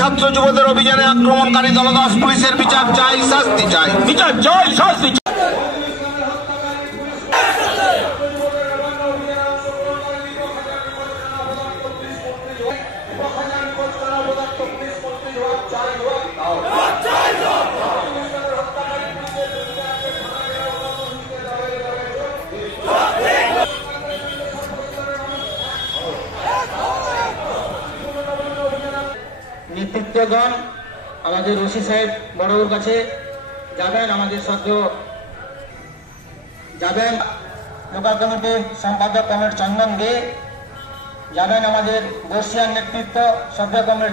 ছাত্র যুবদের অভিযানে আক্রমণকারী দলদাস পুলিশের বিচার চাই, শাস্তি চাই, বিচার চাই, শাস্তি চাই। নেতৃত্বগণ আমাদের ওসি সাহেব বড়বাবুর কাছে যাবেন, আমাদের শ্রদ্ধেয় যাবেন লোকাল কমিটির সম্পাদক কমরেড চন্দন দে, যাবেন আমাদের বর্ষিয়ার নেতৃত্ব শ্রদ্ধেয় কমরেড